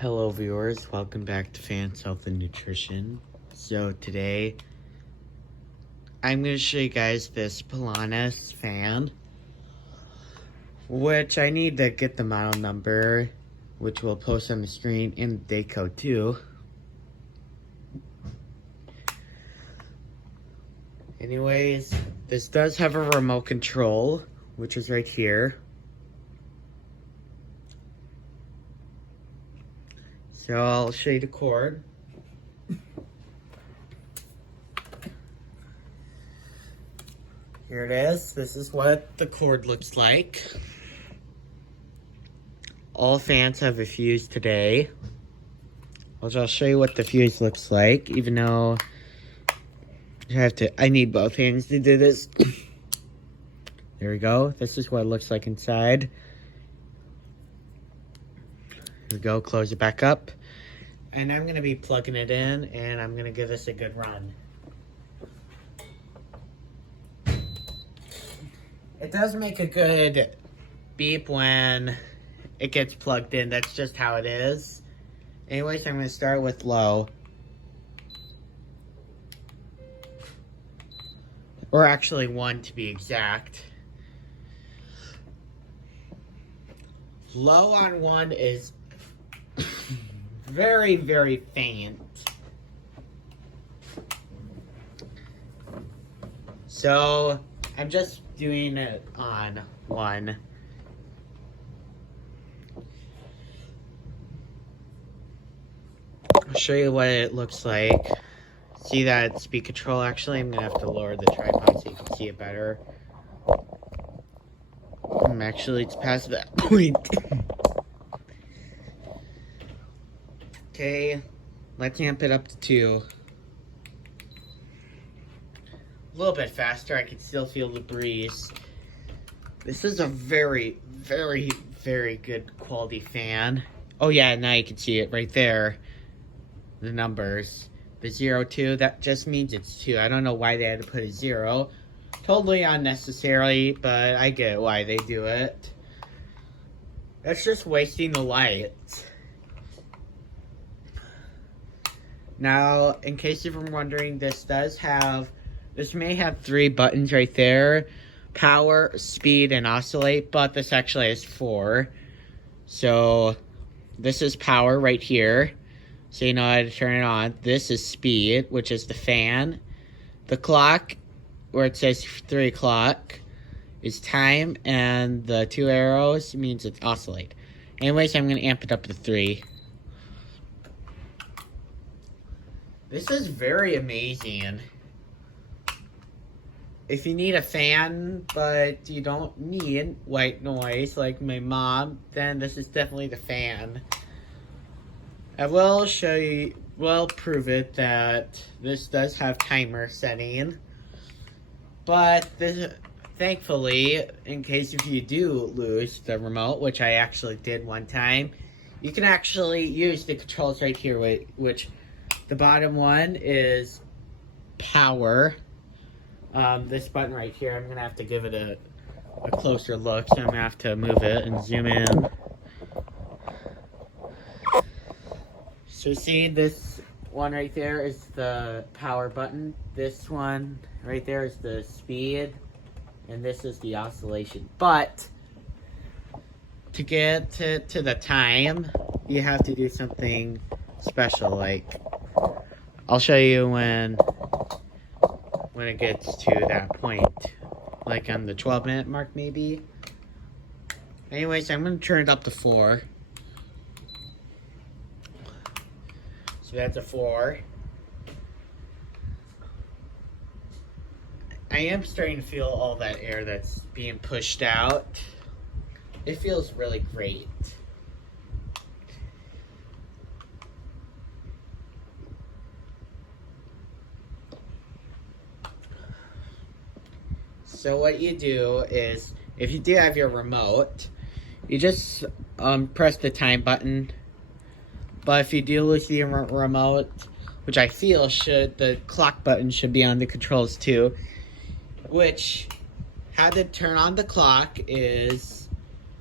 Hello viewers, welcome back to Fan's Health and Nutrition. So today, I'm going to show you guys this Pelonis fan, which I need to get the model number, which we'll post on the screen, and the day code too. Anyways, this does have a remote control, which is right here. So I'll show you the cord. Here it is. This is what the cord looks like. All fans have a fuse today. I'll show you what the fuse looks like, even though I need both hands to do this. There we go. This is what it looks like inside. Here we go, close it back up. And I'm gonna be plugging it in and I'm gonna give this a good run. It does make a good beep when it gets plugged in. That's just how it is. Anyways, I'm gonna start with low. Or actually 1 to be exact. Low on 1 is very, very faint. So, I'm just doing it on 1. I'll show you what it looks like. See that speed control? Actually, I'm gonna have to lower the tripod so you can see it better. Actually, it's past that point. Okay, let's amp it up to 2. A little bit faster, I can still feel the breeze. This is a very, very, very good quality fan. Oh yeah, now you can see it right there. The numbers. The 02, that just means it's 2. I don't know why they had to put a 0. Totally unnecessary, but I get why they do it. That's just wasting the light. Now, in case you're wondering, this may have 3 buttons right there. Power, speed, and oscillate, but this actually has 4. So, this is power right here. So you know how to turn it on. This is speed, which is the fan. The clock, where it says 3 o'clock, is time, and the 2 arrows means it's oscillate. Anyways, I'm going to amp it up to 3. This is very amazing. If you need a fan, but you don't need white noise like my mom, then this is definitely the fan. I will show you, prove it that this does have timer setting. But this, thankfully, in case if you do lose the remote, which I actually did one time, you can actually use the controls right here, which the bottom one is power. This button right here, I'm going to have to give it a closer look, so I'm going to have to move it and zoom in. So see, this one right there is the power button. This one right there is the speed. And this is the oscillation. But to get to the time, you have to do something special. Like, I'll show you when it gets to that point. Like on the 12-minute mark maybe. Anyways, I'm going to turn it up to 4. So that's a 4. I am starting to feel all that air that's being pushed out. It feels really great. So what you do is, if you do have your remote, you just press the time button. But if you do lose the remote, which I feel the clock button should be on the controls too, which, how to turn on the clock is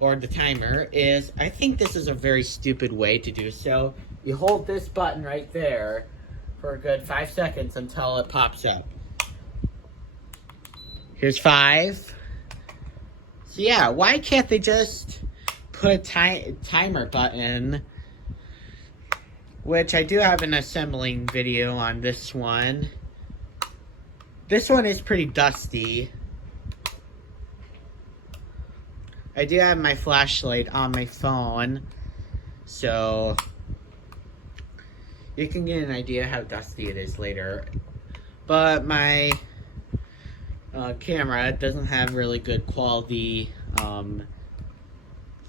or the timer, is I think this is a very stupid way to do so. You hold this button right there for a good 5 seconds until it pops up. Here's 5. So yeah, why can't they just put a timer button? Which I do have an assembling video on this one. This one is pretty dusty. I do have my flashlight on my phone, so you can get an idea how dusty it is later. But my camera doesn't have really good quality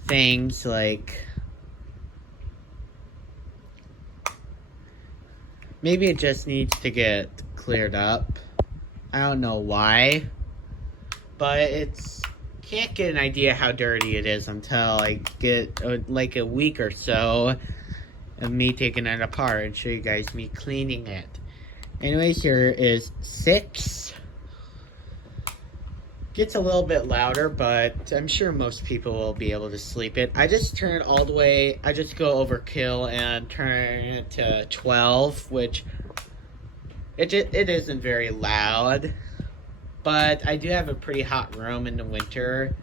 things, like maybe it just needs to get cleared up. I don't know why, but it's can't get an idea how dirty it is until I get like a week or so of me taking it apart and show you guys me cleaning it. Anyways, here is 6. Gets a little bit louder, but I'm sure most people will be able to sleep it. I just turn it all the way, I just go overkill and turn it to 12, which it isn't very loud. But I do have a pretty hot room in the winter.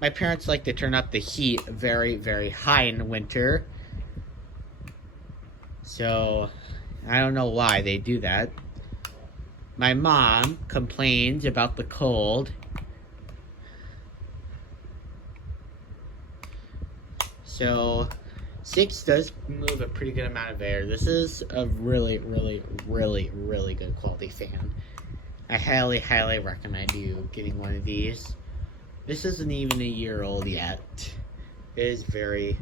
My parents like to turn up the heat very, very high in the winter. So, I don't know why they do that. My mom complains about the cold. So, 6 does move a pretty good amount of air. This is a really, really, really, really good quality fan. I highly, highly recommend you getting one of these. This isn't even a year old yet. It is very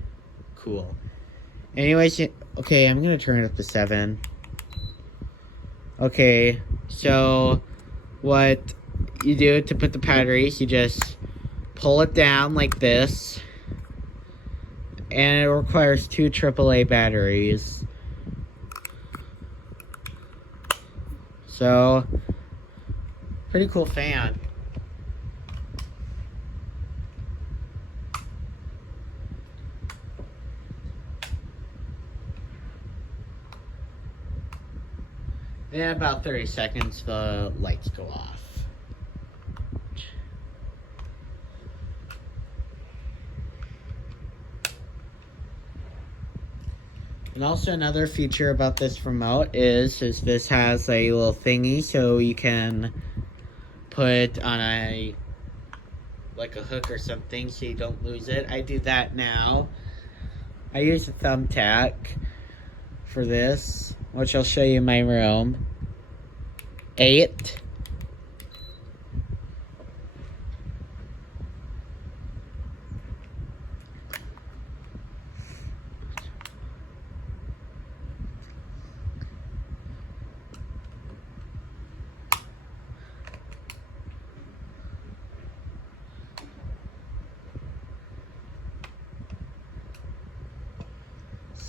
cool. Anyways, okay, I'm gonna turn it up to 7. Okay, so what you do to put the batteries, you just pull it down like this, and it requires 2 AAA batteries. So, pretty cool fan. In about 30 seconds, the lights go off. And also another feature about this remote is this has a little thingy so you can put on like a hook or something so you don't lose it. I do that now. I use a thumbtack for this, which I'll show you in my room. 8.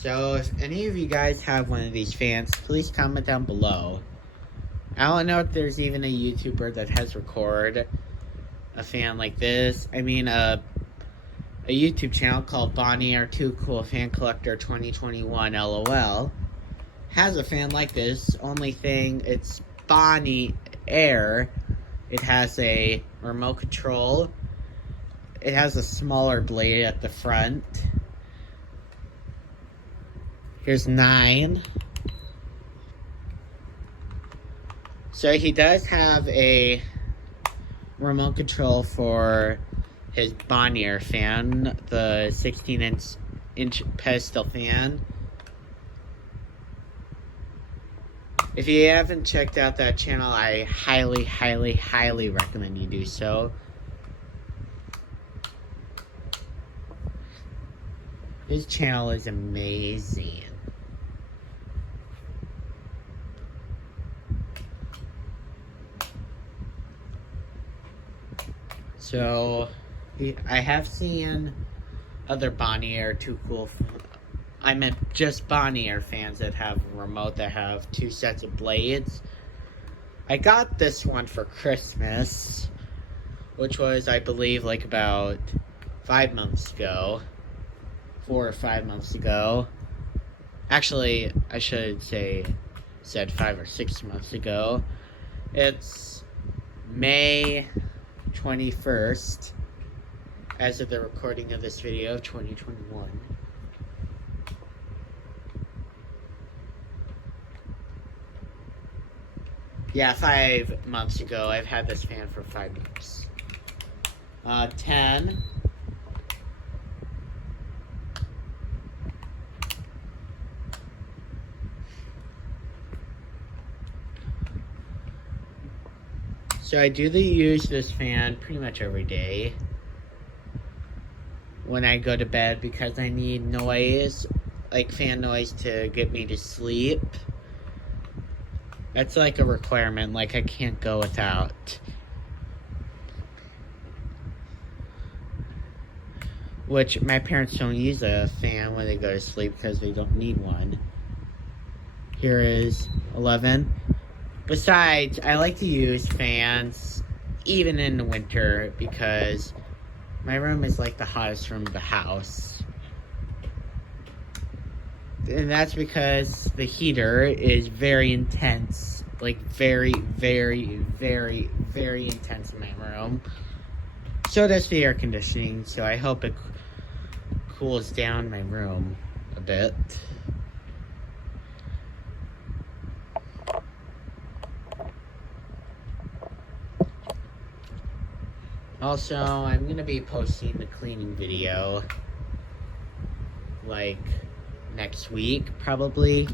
So, if any of you guys have one of these fans, please comment down below. I don't know if there's even a YouTuber that has recorded a fan like this. I mean, a YouTube channel called Bonnie R Too Cool Fan Collector 2021 LOL has a fan like this. Only thing, it's Bonnie Air. It has a remote control. It has a smaller blade at the front. Here's 9. So he does have a remote control for his Bonnier fan, the 16-inch pedestal fan. If you haven't checked out that channel, I highly, highly, highly recommend you do so. His channel is amazing. So, I have seen other Bonnier Too Cool. I meant just Bonnier fans that have a remote that have 2 sets of blades. I got this one for Christmas, which was, I believe, like about 5 months ago. 4 or 5 months ago. Actually, I should said 5 or 6 months ago. It's May 21st, as of the recording of this video, 2021. Yeah, 5 months ago. I've had this fan for 5 months. 10. So I do use this fan pretty much every day when I go to bed because I need noise, like fan noise, to get me to sleep. That's like a requirement, like I can't go without. Which my parents don't use a fan when they go to sleep because they don't need one. Here is 11. Besides, I like to use fans even in the winter because my room is like the hottest room of the house. And that's because the heater is very intense. Like very, very, very, very intense in my room. So does the air conditioning, so I hope it cools down my room a bit. Also, I'm going to be posting the cleaning video, like, next week, probably.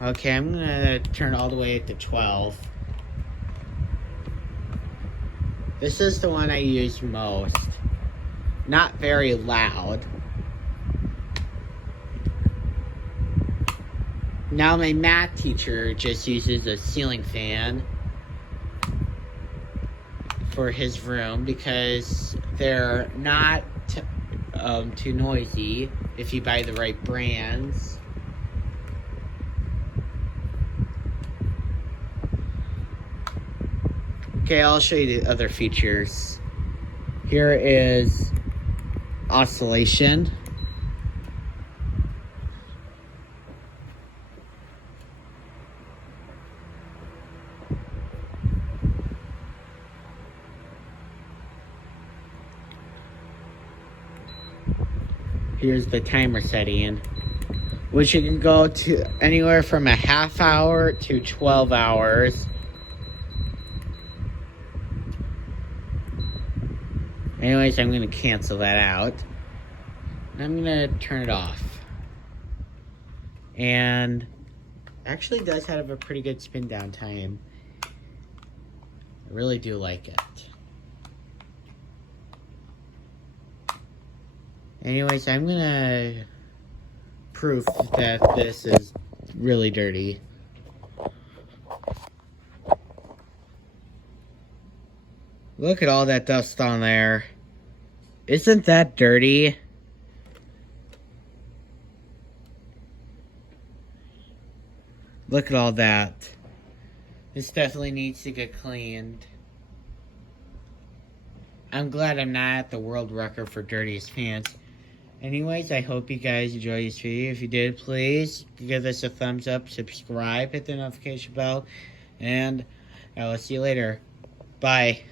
Okay, I'm going to turn all the way to 12. This is the one I use most. Not very loud. Now my math teacher just uses a ceiling fan for his room because they're not too noisy if you buy the right brands. Okay, I'll show you the other features. Here is oscillation. Here's the timer setting, which you can go to anywhere from a half hour to 12 hours. Anyways, I'm going to cancel that out. I'm going to turn it off. And actually does have a pretty good spin down time. I really do like it. Anyways, I'm gonna prove that this is really dirty. Look at all that dust on there. Isn't that dirty? Look at all that. This definitely needs to get cleaned. I'm glad I'm not at the world record for dirtiest fans. Anyways, I hope you guys enjoyed this video. If you did, please give this a thumbs up, subscribe, hit the notification bell, and I will see you later. Bye.